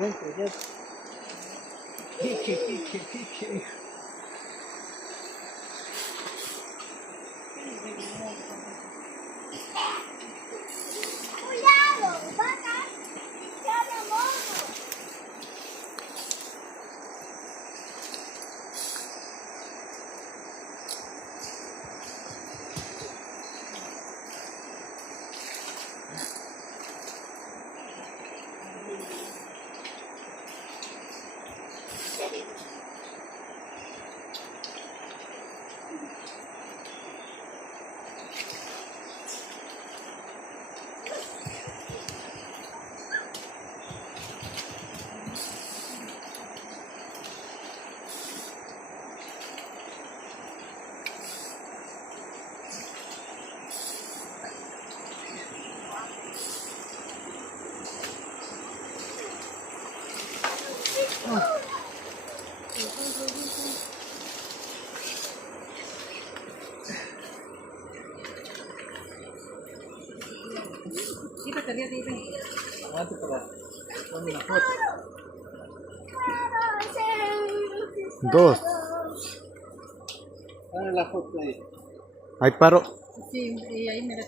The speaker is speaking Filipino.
Cuidado, bata, echame a mono. Kita terlihat itu. Ano pala? Ano nakot? Dos. Ano lakot na eh? Ay paro. Sí, y ahí me